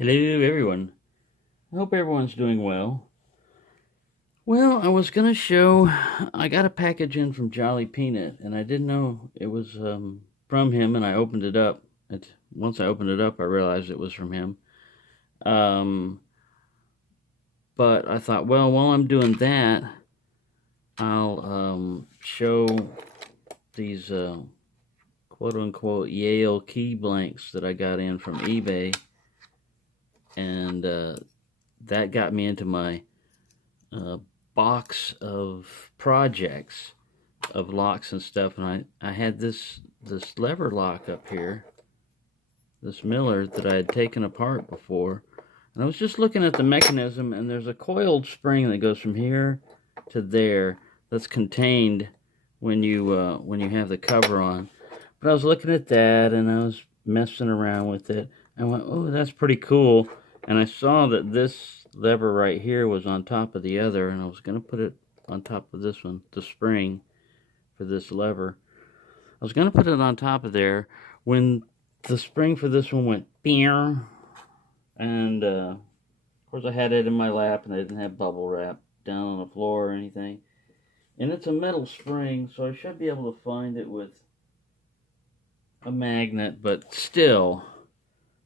Hello everyone. I hope everyone's doing well. Well, I was gonna show, I got a package in from Jolly Peanut and I didn't know it was from him, and I opened it up. Once I opened it up I realized it was from him. Um, but I thought, well, while I'm doing that, I'll show these quote unquote Yale key blanks that I got in from eBay, and that got me into my box of projects of locks and stuff, and I had this lever lock up here, this Miller that I had taken apart before, and I was just looking at the mechanism, and there's a coiled spring that goes from here to there that's contained when you have the cover on. But I was looking at that and I was messing around with it. I went, oh, that's pretty cool. And I saw that this lever right here was on top of the other, and I was going to put it on top of this one, the spring for this lever. I was going to put it on top of there when the spring for this one went beer, and of course I had it in my lap and I didn't have bubble wrap down on the floor or anything. And it's a metal spring, so I should be able to find it with a magnet, but still,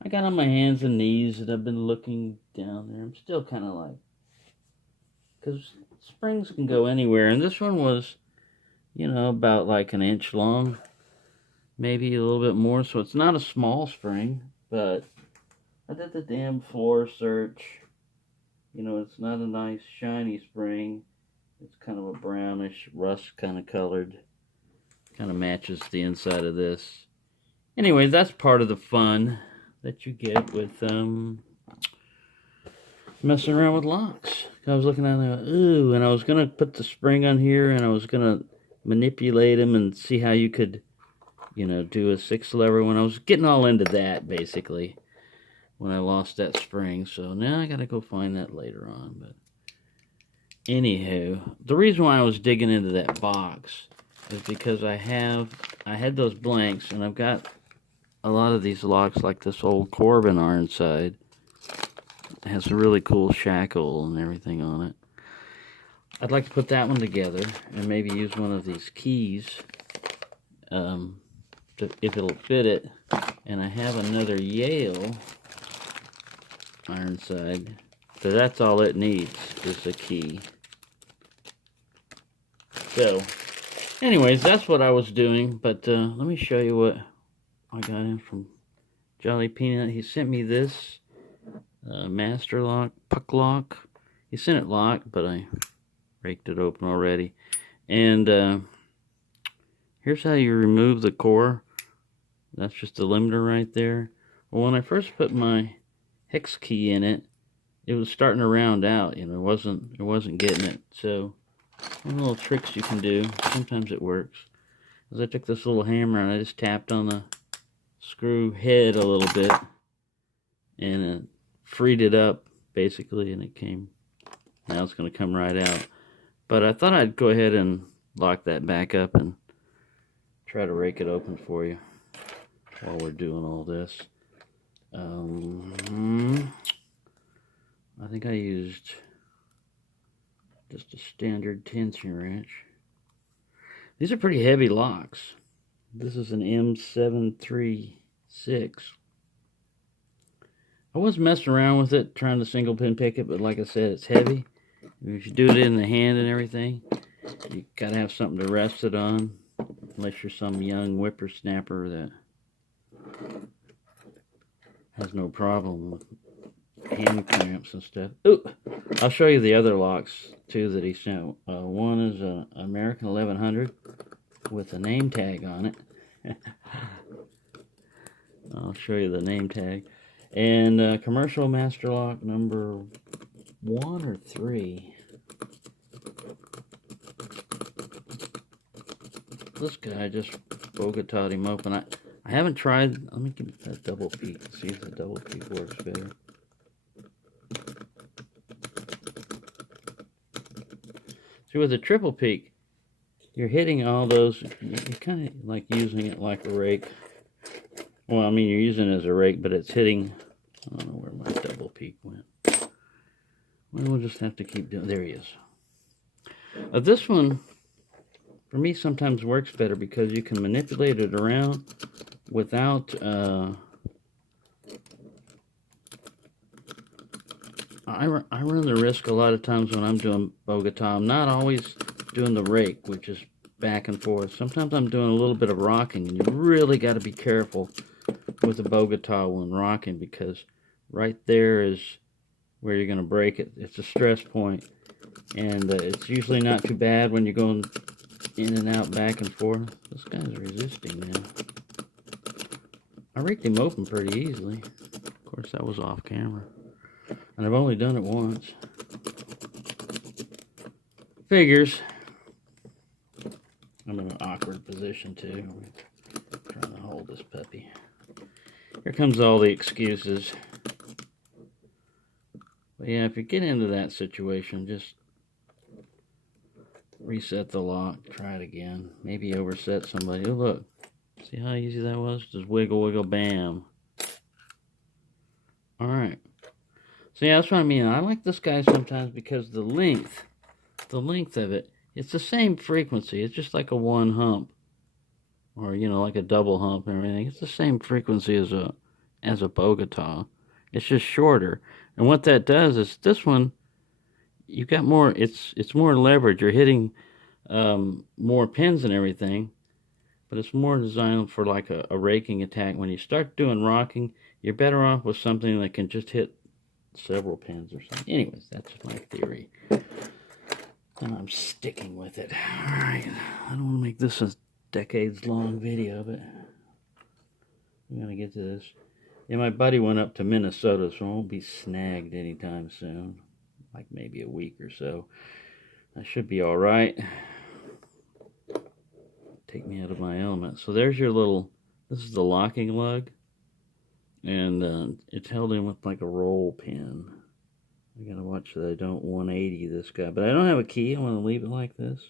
I got on my hands and knees and I've been looking down there. I'm still kind of like, because springs can go anywhere, and this one was, about like an inch long, maybe a little bit more, so it's not a small spring, but I did the damn floor search. It's not a nice shiny spring. It's kind of a brownish rust kind of colored. Kind of matches the inside of this. Anyway, that's part of the fun that you get with messing around with locks. I was looking at it, ooh, and I was going to put the spring on here, and I was going to manipulate them and see how you could, do a 6 lever. When I was getting all into that, basically, when I lost that spring. So now I got to go find that later on. But anywho, the reason why I was digging into that box is because I had those blanks, and I've got a lot of these locks, like this old Corbin Ironside. It has a really cool shackle and everything on it. I'd like to put that one together and maybe use one of these keys if it'll fit it. And I have another Yale Ironside, so that's all it needs is a key. So anyways, that's what I was doing, but let me show you what I got in from Jolly Peanut. He sent me this master lock, puck lock. He sent it locked, but I raked it open already. And here's how you remove the core. That's just the limiter right there. Well, when I first put my hex key in it, it was starting to round out. It wasn't getting it. So some little tricks you can do. Sometimes it works. As I took this little hammer and I just tapped on the screw head a little bit, and it freed it up basically, and it came. Now it's going to come right out. But I thought I'd go ahead and lock that back up and try to rake it open for you while we're doing all this. I think I used just a standard tension wrench. These are pretty heavy locks. This is an M736. I was messing around with it, trying to single pin pick it, but like I said, it's heavy. If you do it in the hand and everything, you gotta have something to rest it on, unless you're some young whippersnapper that has no problem with hand cramps and stuff. Ooh, I'll show you the other locks too that he sent. One is an American 1100 with a name tag on it. I'll show you the name tag. And commercial master lock number 1 or 3. This guy just Bogata'd him open. I haven't tried. Let me give that double peek and see if the double peek works better. See, with a triple peek, you're hitting all those. You're kind of like using it like a rake. Well, I mean, you're using it as a rake, but it's hitting I don't know where my double peak went. Well, we'll just have to keep doing. There he is. This one, for me, sometimes works better because you can manipulate it around without. I run the risk a lot of times when I'm doing Bogota. I'm not always doing the rake, which is back and forth. Sometimes I'm doing a little bit of rocking, and you really got to be careful with the Bogota when rocking, because right there is where you're going to break it. It's a stress point, and it's usually not too bad when you're going in and out, back and forth. This guy's resisting now. I raked him open pretty easily. Of course, that was off camera. And I've only done it once. Figures. I'm in an awkward position too. I'm trying to hold this puppy. Here comes all the excuses. But yeah, if you get into that situation, just reset the lock, try it again. Maybe overset somebody. Oh, look. See how easy that was? Just wiggle, wiggle, bam. Alright. So yeah, that's what I mean. I like this guy sometimes because the length of it, it's the same frequency. It's just like a one hump, or you know, like a double hump and everything. It's the same frequency as a Bogota. It's just shorter. And what that does is this one, you got more. It's more leverage. You're hitting more pins and everything, but it's more designed for like a raking attack. When you start doing rocking, you're better off with something that can just hit several pins or something. Anyways, that's my theory. And I'm sticking with it. Alright, I don't want to make this a decades-long video, but I'm going to get to this. Yeah, my buddy went up to Minnesota, so I won't be snagged anytime soon. Like maybe a week or so. I should be alright. Take me out of my element. So there's your little, this is the locking lug. And it's held in with like a roll pin. I gotta watch that I don't 180 this guy. But I don't have a key. I want to leave it like this.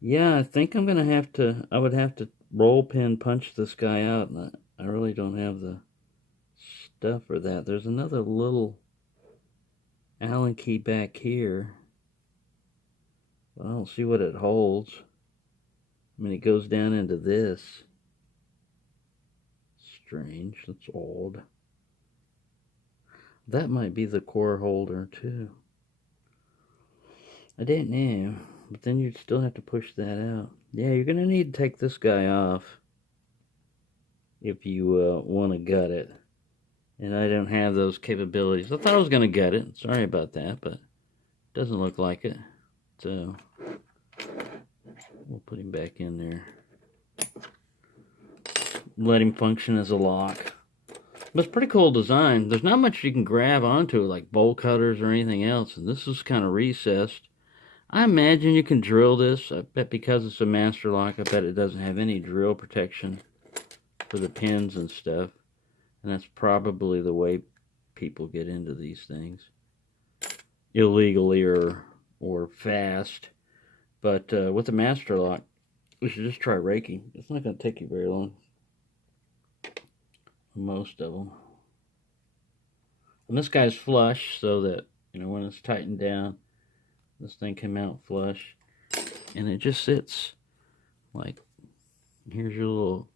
Yeah, I think I'm gonna have to, I would have to roll pin punch this guy out. And I really don't have the stuff for that. There's another little Allen key back here. But I don't see what it holds. I mean, it goes down into this. Strange. That's odd. That might be the core holder too. I didn't know, but then you'd still have to push that out. Yeah, you're gonna need to take this guy off if you want to gut it. And I don't have those capabilities. I thought I was gonna gut it. Sorry about that, but it doesn't look like it. So we'll put him back in there. Let him function as a lock. But it's pretty cool design. There's not much you can grab onto it, like bolt cutters or anything else. And this is kind of recessed. I imagine you can drill this. I bet because it's a master lock, I bet it doesn't have any drill protection for the pins and stuff. And that's probably the way people get into these things. Illegally or fast. But with a master lock, we should just try raking. It's not going to take you very long. Most of them. And this guy's flush, so that, you know, when it's tightened down, this thing came out flush. And it just sits like, here's your little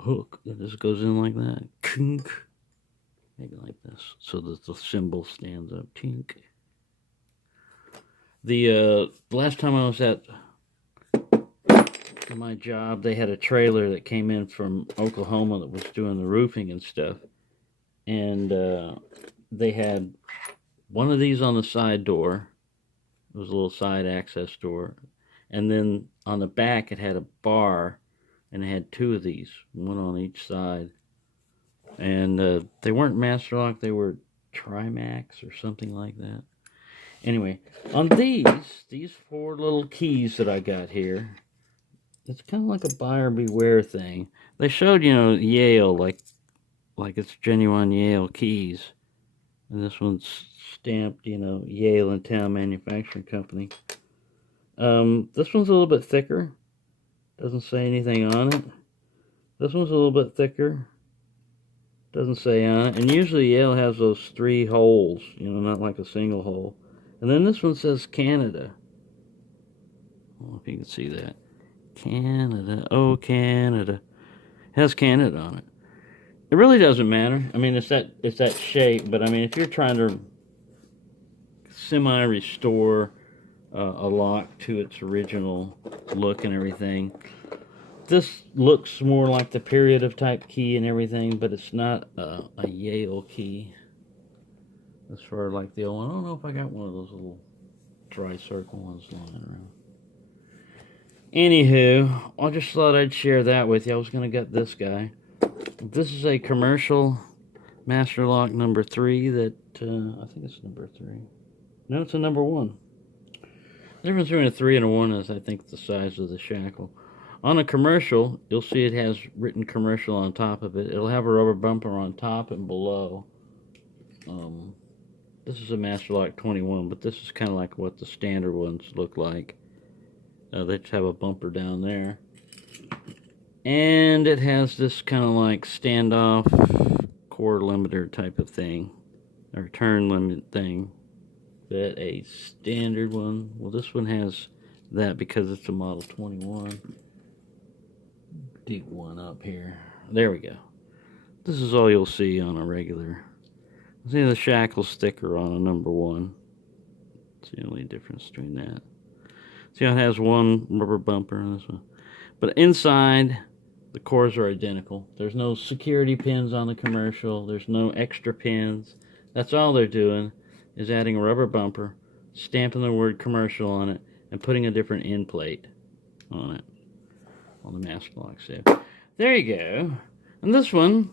hook that just goes in like that. Tink. Maybe like this, so that the symbol stands up. Tink. The last time I was at my job, they had a trailer that came in from Oklahoma that was doing the roofing and stuff, and they had one of these on the side door. It was a little side access door, and then on the back it had a bar, and it had two of these, one on each side, and they weren't master lock, they were Trimax or something like that. Anyway, on these four little keys that I got here, it's kind of like a buyer beware thing. They showed, you know, Yale, like it's genuine Yale keys. And this one's stamped, you know, Yale and Town Manufacturing Company. This one's a little bit thicker. Doesn't say anything on it. This one's a little bit thicker. Doesn't say on it. And usually Yale has those 3 holes, you know, not like a single hole. And then this one says Canada. I don't know if you can see that. Canada. Oh, Canada. It has Canada on it. It really doesn't matter. I mean, it's that shape, but I mean, if you're trying to semi-restore a lock to its original look and everything, this looks more like the period of type key and everything, but it's not a Yale key. As far like the old one, I don't know if I got one of those little dry circle ones lying around. Anywho, I just thought I'd share that with you. I was going to get this guy. This is a commercial master lock number 3 that, I think it's number 3. No, it's a number 1. The difference between a 3 and a 1 is, I think, the size of the shackle. On a commercial, you'll see it has written commercial on top of it. It'll have a rubber bumper on top and below. This is a Master Lock 21, but this is kind of like what the standard ones look like. They just have a bumper down there. And it has this kind of like standoff core limiter type of thing, or turn limit thing, that a standard one, well, this one has that because it's a Model 21. Dig one up here. There we go. This is all you'll see on a regular. See, the shackle's thicker on a number 1. It's the only difference between that. See how it has one rubber bumper on this one. But inside, the cores are identical. There's no security pins on the commercial. There's no extra pins. That's all they're doing, is adding a rubber bumper, stamping the word commercial on it, and putting a different end plate on it. On the master lock set. There you go. And this one,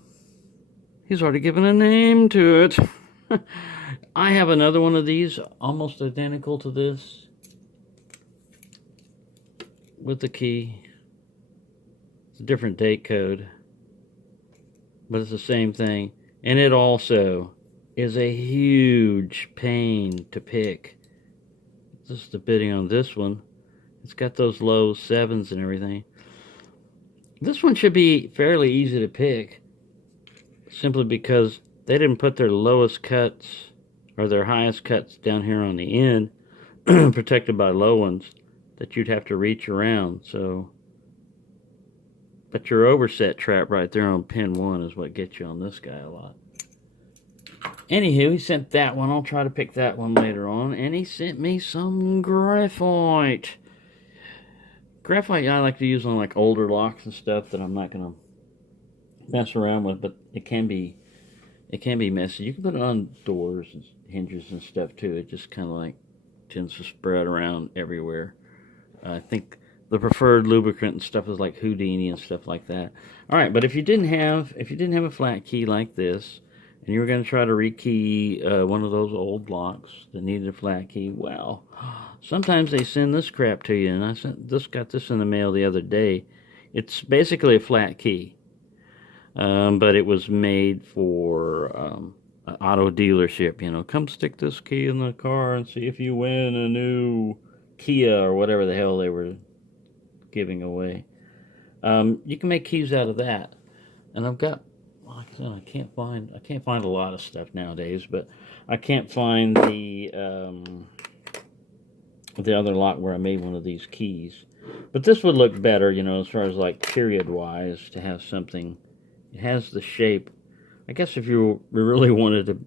he's already given a name to it. I have another one of these, almost identical to this, with the key. It's a different date code, but it's the same thing. And it also is a huge pain to pick. This is the bitting on this one. It's got those low 7s and everything. This one should be fairly easy to pick, simply because they didn't put their lowest cuts or their highest cuts down here on the end, protected by low ones that you'd have to reach around. So, but your overset trap right there on pin 1 is what gets you on this guy a lot. Anywho, he sent that one. I'll try to pick that one later on. And he sent me some graphite. Graphite I like to use on like older locks and stuff that I'm not going to mess around with, but it can be messy. You can put it on doors and hinges and stuff too. It just kind of like tends to spread around everywhere. I think the preferred lubricant and stuff is like Houdini and stuff like that. All right, but if you didn't have a flat key like this, and you were going to try to rekey one of those old locks that needed a flat key, well, sometimes they send this crap to you, and I got this in the mail the other day. It's basically a flat key, but it was made for an auto dealership. You know, come stick this key in the car and see if you win a new Kia or whatever the hell they were giving away. You can make keys out of that, and I've got. Like I said, I can't find a lot of stuff nowadays, but I can't find the other lock where I made one of these keys. But this would look better, you know, as far as like period wise, to have something. It has the shape. I guess if you really wanted to,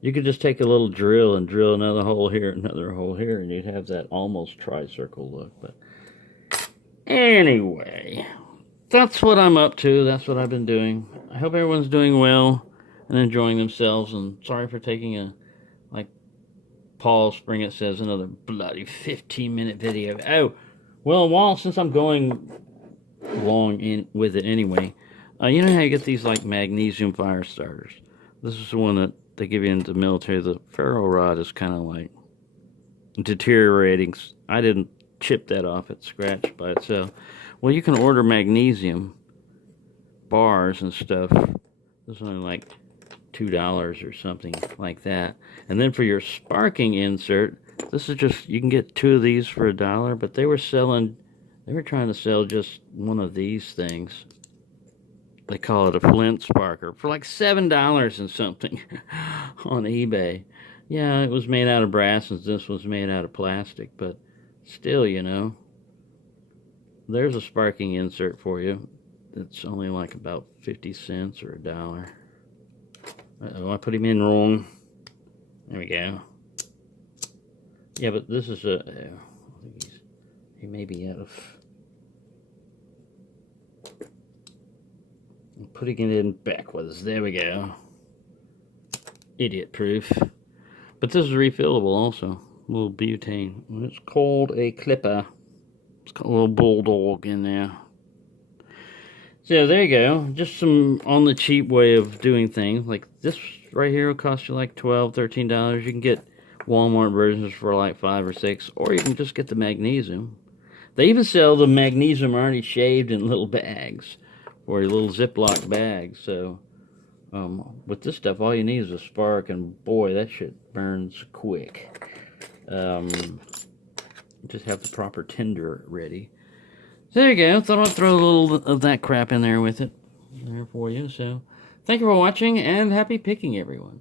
you could just take a little drill and drill another hole here, another hole here, and you'd have that almost tri-circle look. But anyway, that's what I'm up to. That's what I've been doing. I hope everyone's doing well and enjoying themselves. And sorry for taking a, like Paul Springett says, another bloody 15-minute video. Oh, well, since I'm going along in with it anyway, you know how you get these like magnesium fire starters? This is the one that they give you in the military. The ferro rod is kind of like deteriorating. I didn't chip that off. It's scratched by itself. Well, you can order magnesium bars and stuff. This is only like $2 or something like that. And then for your sparking insert, this is just, you can get 2 of these for $1, but they were trying to sell just one of these things. They call it a flint sparker for like $7 and something on eBay. Yeah, it was made out of brass and this was made out of plastic, but still, you know, there's a sparking insert for you. It's only like about 50 cents or $1. Uh-oh, I put him in wrong. There we go. Yeah, but this is a... I think he may be out of... I'm putting it in backwards. There we go. Idiot proof. But this is refillable also. A little butane. It's called a clipper. It's got a little bulldog in there. So there you go. Just some on the cheap way of doing things. Like this right here will cost you like $12, $13. You can get Walmart versions for like $5 or $6, or you can just get the magnesium. They even sell the magnesium already shaved in little bags, or little Ziploc bags. So with this stuff, all you need is a spark, and boy, that shit burns quick. Just have the proper tinder ready. So there you go. Thought I'd throw a little of that crap in there with it there for you. So thank you for watching, and happy picking, everyone.